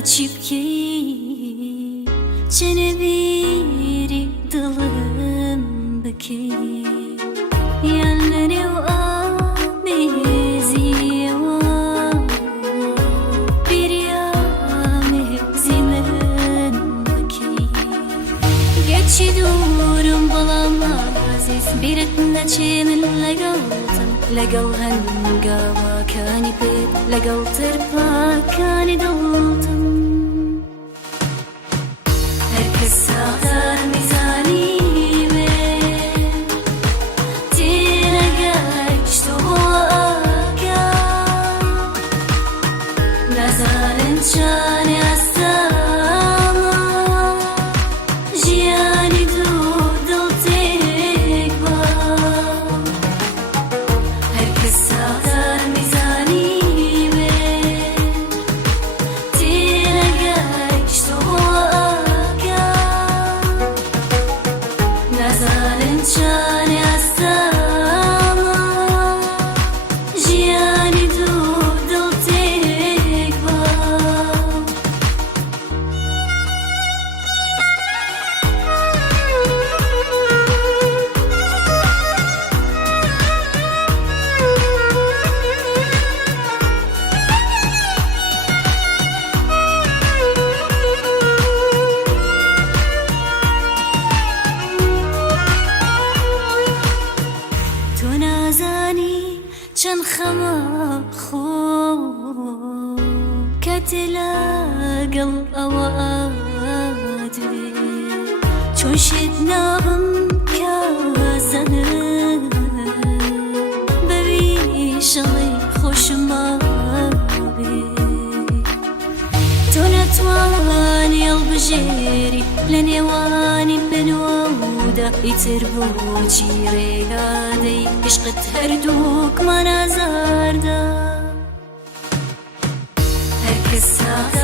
çipki çenebiri dalım baki yanları o amezi o bir yamezinin baki geçiyorum balamaz biretna çemin لقل هنقاوى كاني بيت لقل تربا كاني دلتم هركز ساغر ميزاني بيت تنقاش تواكا نزال انشاني السما جياني دلتك با ساغر ميزاني بيت تنقاش تواكا نزال انشاني السما جياني دلتك با چن خما خو كتلا قل أوادي چون شدناهم كازنه ببي شغي خوش ما بي تو نتواني البجيري لنيواني بنودا يتربوجي ريقادي عشقت هردوك ما نزاردا هركز ساغر